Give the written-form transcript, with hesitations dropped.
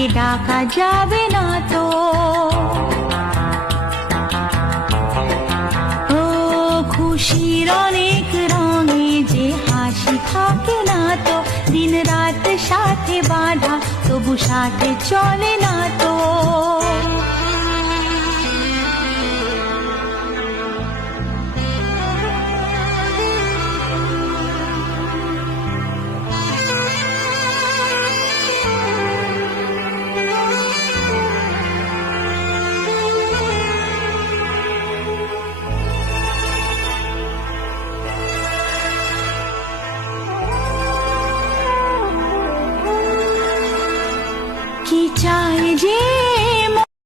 তাকে ডাকা যাবে না তো। ও খুশির অনেক রঙে যে হাসি থাকে না তো, দিন রাত সাথে বাঁধা তবু সাথে চলে না তো।